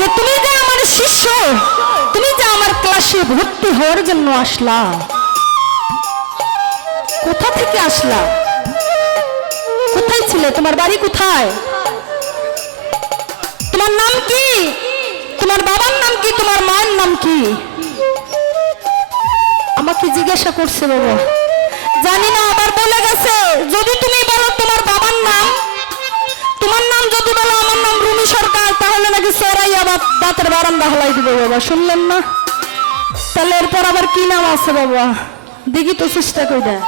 যে তুমি যে আমার শিষ্য, তুমি যে আমার ক্লাসে ভর্তি হওয়ার জন্য আসলা। কোথা থেকে আসলা? কোথায় ছিলে? তোমার বাড়ি কোথায়? তোমার নাম কি? তোমার বাবার নাম কি? তোমার মায়ের নাম কি? আমাকে জিজ্ঞাসা করছে বাবা। জানি না, আবার বলে গেছে, যদি তুমি দাঁতের বারান্দা হলাই দিবে বাবা, শুনলেন না? তাহলে এরপর আবার কি নাম আছে বাবা? দেখি তো চেষ্টা করে দেয়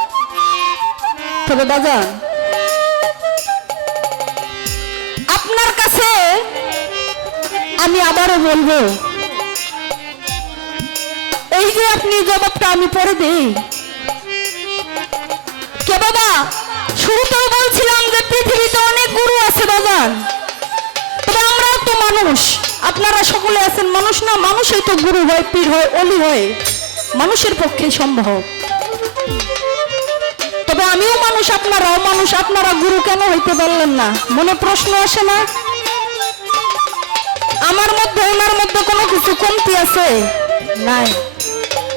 তবে বাজান, আপনার কাছে আমি আবারও বলব, এই যে আপনি জবাবটা আমি পরে দিই। কে বাবা? শুরুতেও বলছিলাম যে পৃথিবীতে অনেক গুরু আছে বাজান, তবে আমরাও তো মানুষ। আপনারা সকলে আছেন মানুষ না, মানুষই তো গুরু হয়, পীর হয়, অলি হয়। মানুষের পক্ষে সম্ভব। তবে আমিও মানুষ, আপনারাও মানুষ, আপনারা গুরু কেন হইতে পারলেন না? মনে প্রশ্ন আসে না? আমার মধ্যে, ওনার মধ্যে কোনো কিছু কমতি আছে? নাই।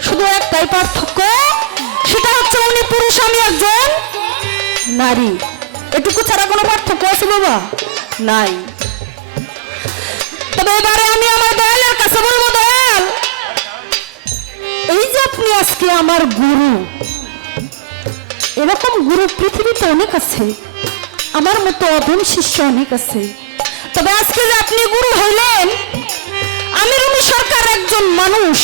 শুধু একটাই পার্থক্য, সেটা হচ্ছে উনি পুরুষ, আমি একজন নারী। এটুকু ছাড়া কোনো পার্থক্য আছে বাবা? নাই। তবে এবারে আমি আমার দয়ালের কাছে বলব, দয়াল, এই যে আপনি আজকে আমার গুরু, এরকম গুরু পৃথিবীতে অনেক আছে, আমার মতো অধম শিষ্য অনেক আছে। তবে আজকে যে আপনি গুরু হইলেন, আমি রুমি সরকার একজন মানুষ,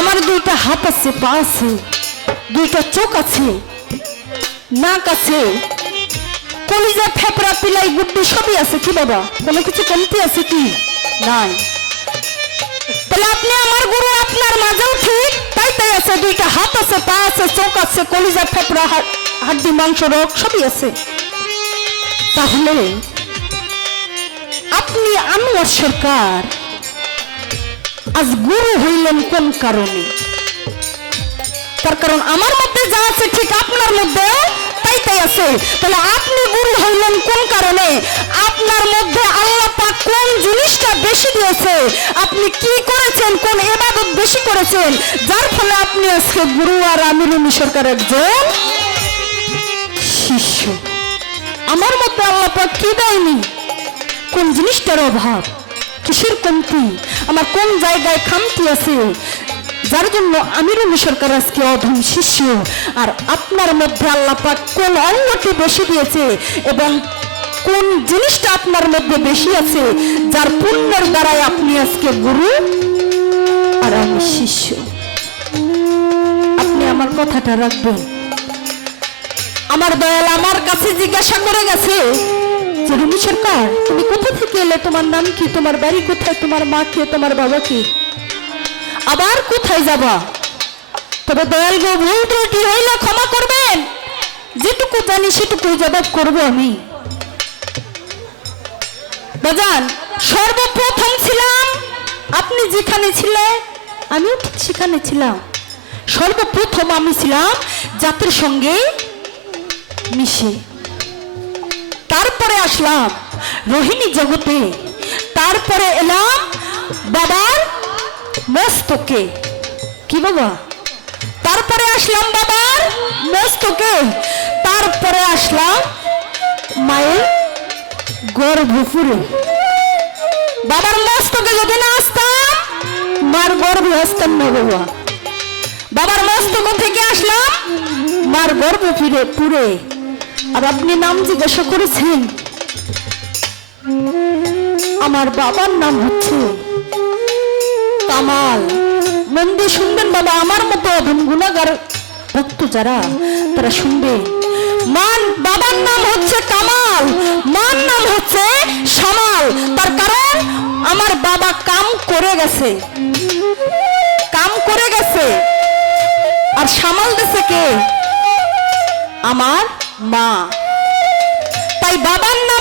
আমার দুইটা হাত আছে, পা আছে, দুইটা চোখ আছে, নাক আছে কলিজা ফেপড়া, পিলাই, গুড্ডি সবই আছে কি বাবা? কোনো কিছু কমতি আছে কি? নাই। তাহলে আপনি আমার গুরু, আপনার মাঝেও ঠিক? তাই তাই আছে, দুইটা হাত আছে, পা আছে, চোখ আছে কলিজা ফেপড়া হাড্ডি, মাংস, রোগ সবই আছে। তাহলে আপনি আনোয়ার সরকার। আজ গুরু হইলেন কোন কারণে? তার কারণ আমার মধ্যে যা আছে ঠিক আপনার মধ্যে তাই আছে। তাহলে আপনি গুরু হইলেন কোন কারণে? আপনার মধ্যে আল্লাহ পাক কোন জিনিসটা বেশি দিয়েছে? আপনি কি করেছেন? কোন এবাদত বেশি করেছেন? যার ফলে আপনি আজকে গুরু আর আমি রুমি সরকার একজন শিষ্য। আমার মধ্যে আল্লাহ পাক কি দেয়নি? কোন জিনিসটার অভাব? কিসের কমতি? আমার কোন জায়গায় খামতি আছে? যার জন্য আমিরুল সরকার আজকে অধম শিষ্য। আর আপনার মধ্যে আল্লাহ পাক কোন অঙ্গটি বেশি দিয়েছে এবং কোন জিনিসটা আপনার মধ্যে বেশি আছে, যার পুণ্যের দ্বারাই আপনি আজকে গুরু আর আমি শিষ্য। আপনি আমার কথাটা রাখবেন। আমার দয়াল আমার কাছে জিজ্ঞাসা করে গেছে, যে রুমি সরকার, তুমি কোথা থেকে এলে? তোমার নাম কি? তোমার বাড়ি কোথায়? তোমার মা কে? তোমার বাবা কি? আবার কোথায় যাবা? তবে দয়াল গো ভুল ত্রুটি হইলে ক্ষমা করবেন। যেটুকু জানি সেটুকু জবাব করব আমি। বাজান, সর্বপ্রথম ছিলাম। আপনি যেখানে ছিলেন আমিও ঠিক সেখানে ছিলাম। সর্বপ্রথম আমি ছিলাম জাতির সঙ্গে মিশে। তারপরে আসলাম রোহিণী জগতে। তারপরে এলাম বাবার মস্তকে। কি বাবা তারপরে আসলাম বাবার মস্তকে। তারপরে আসলাম মায়ের গর্ভপুরে। বাবার মস্তকে যদি না আসতাম, মার গর্ভে আসতাম না বাবা বাবার মস্তক থেকে আসলাম মার গর্ভ ফিরে পুরে। আর আপনি নাম জিজ্ঞাসা করেছেন। আমার বাবার নাম হচ্ছে কামাল মন শুনবেন বাবা, আমার মতো অধম গুণাগার ভক্ত যারা, তারা শুনবে। মান, বাবার নাম হচ্ছে কামাল, মার নাম হচ্ছে সামাল। তার কারণ, আমার বাবা কাম করে গেছে। কাম করে গেছে। আর সামাল দেশে কে? আমার মা। তাই বাবার নাম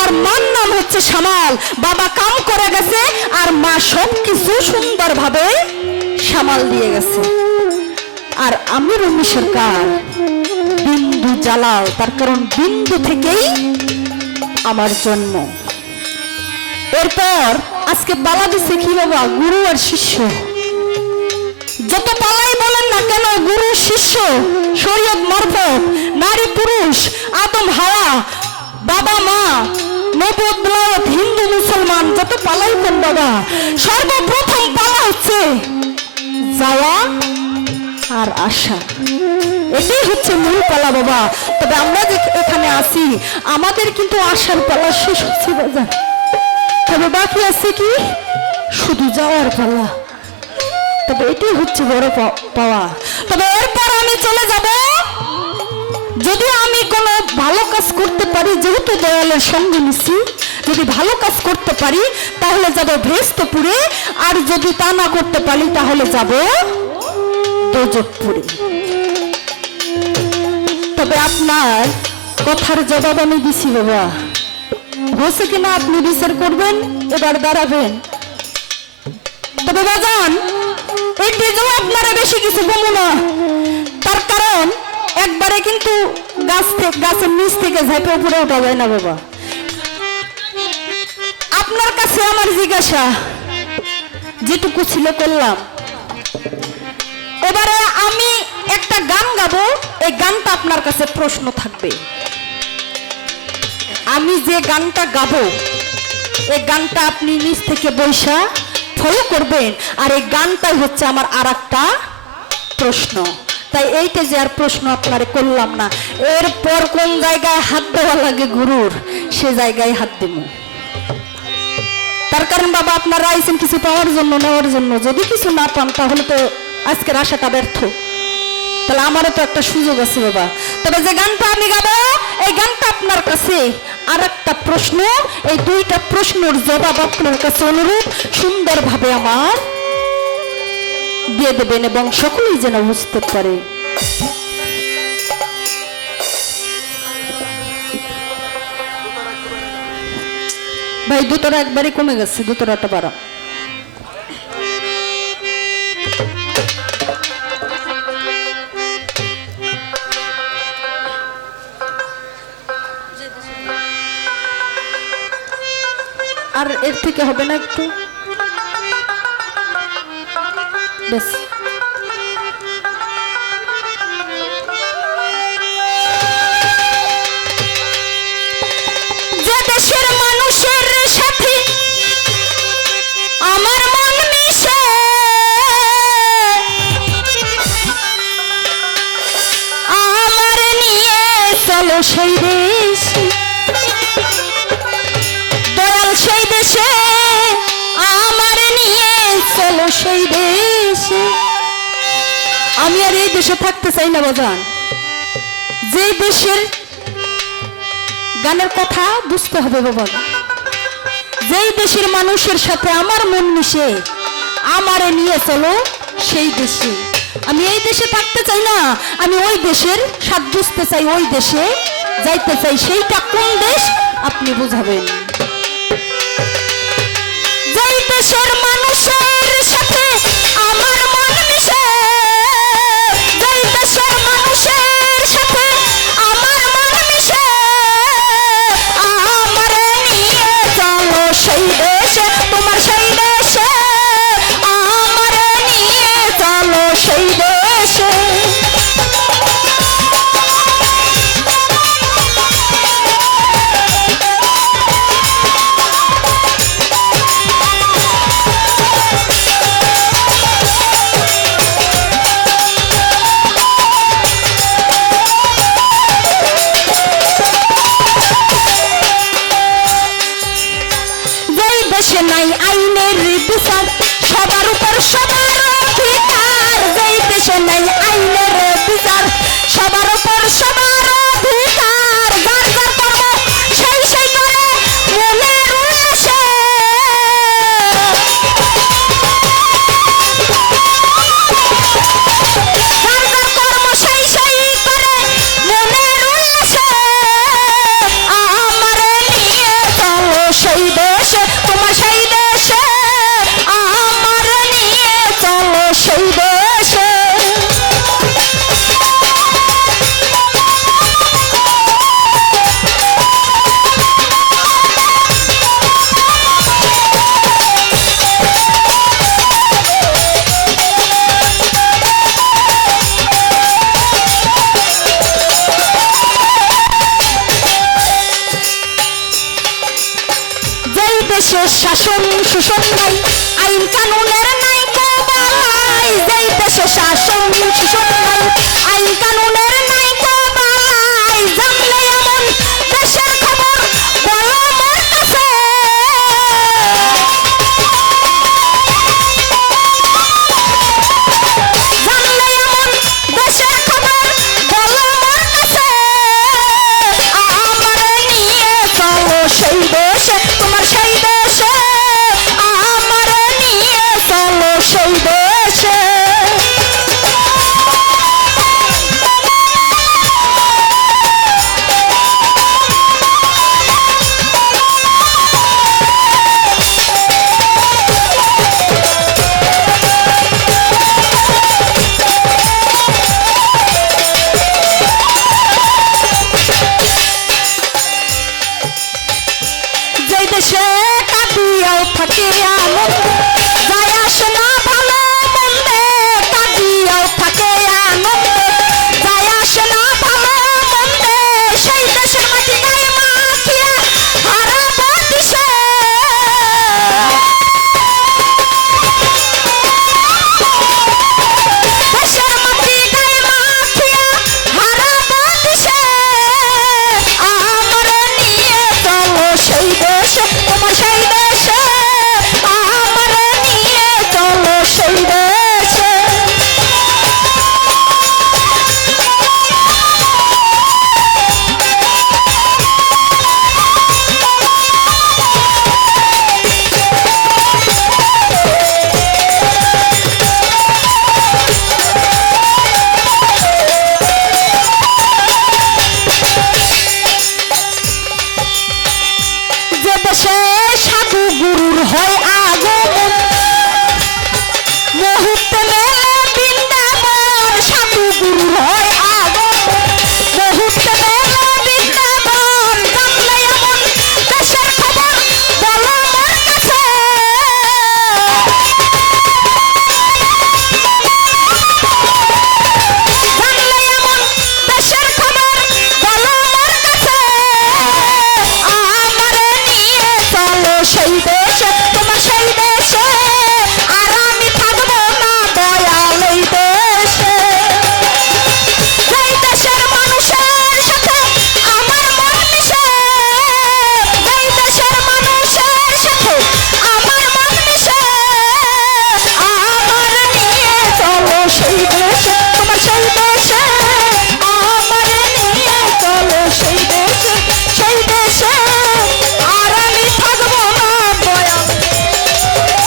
আর মার নাম হচ্ছে সামাল বাবা কাম করে গেছে আর মা সব কিছু সুন্দরভাবে সামাল দিয়ে গেছে। আর আমি রমি সরকার বিন্দু জ্বালাও তার কারণ বিন্দু থেকেই আমার জন্ম। এরপর আজকে বালা দিচ্ছে কি বাবা? গুরু আর শিষ্য। যত পালাই বলেন না কেন, গুরু, শিষ্য, শরীয়ত মারফত, নারী, পুরুষ, আদম, হাওয়া বাবা মা নবদ হিন্দু মুসলমান, যত পালাই কোন বাবা, সর্বপ্রথম পালা হচ্ছে যাওয়া আর আশা এটাই হচ্ছে মূল পালা বাবা। তবে আমরা যে এখানে আছি, আমাদের কিন্তু আশার পালা শেষ হচ্ছে বাজার। তবে বাকি আছে কি? শুধু যাওয়ার পালা। তবে এটাই হচ্ছে বড় পাওয়া। তবে এরপর আমি চলে যাব যদি আমি কোনো ভালো কাজ করতে পারি, যেহেতু দয়ালের সঙ্গে মিশি, যদি ভালো কাজ করতে পারি, তাহলে যাব বৃহস্পপুরে আর যদি তা না করতে পারি, তাহলে যাব দোজকপুরে তবে আপনার কথার জবাব আমি দিছি, বাবা। বসে কিনা আপনি বিচার করবেন, এবার দাঁড়াবেন। তবে বাজান এই পেজেও আপনারা বেশি কিছু বলব না। একবারে কিন্তু গাছ থেকে গাছের নিচ থেকে ঝাঁপে উপরে ওঠা যায় না বাবা। আপনার কাছে আমার জিজ্ঞাসা, যেটুকু ছিল করলাম। এবারে আমি একটা গান গাবো, এই গানটা আপনার কাছে প্রশ্ন থাকবে। আমি যে গানটা গাবো, এই গানটা আপনি নিচ থেকে বৈশা ফলো করবেন, আর এই গানটাই হচ্ছে আমার আর একটা প্রশ্ন। তাই এইটা যে আর প্রশ্ন আপনারে করলাম না, এরপর কোন জায়গায় হাত দেওয়া লাগে গুরুর, সে জায়গায় হাত দেব তার কারণ বাবা, আপনারা আইসেন কিছু পাওয়ার জন্য, নেওয়ার জন্য। যদি কিছু না পান, তাহলে তো আজকের আশাটা ব্যর্থ। তাহলে আমারও তো একটা সুযোগ আছে বাবা। তবে যে গানটা আমি গাবো, এই গানটা আপনার কাছে আর একটা প্রশ্ন, এই দুইটা প্রশ্নের জবাব আপনার কাছে অনুরূপ, সুন্দরভাবে আমার দিয়ে দেবেন এবং সকলেই যেন বুঝতে পারে। ভাই দুটোরা একবারই কমে গেছে দুটোরাটা বাড়া আর এর থেকে হবে না একটু? যে দেশের মানুষের সাথে আমার মন মিশে আমার নিয়ে চলো সেই আমি আর এই দেশে থাকতে চাই না, বাজান। যে দেশের গানের কথা বুঝতে হবে বাবা যেই দেশের মানুষের সাথে আমার মন মিশে, আমারে নিয়ে চলো সেই দেশে। আমি এই দেশে থাকতে চাই না, আমি ওই দেশের স্বাদ বুঝতে চাই, ওই দেশে যাইতে চাই, সেইটা কোন দেশ আপনি বুঝাবেন? যেই দেশের মানুষের সবার উপর সবার ভীষণ নাই আইন কানুন দেশে কাঁদিয়াও থাকে আনন্দ যায় আসনা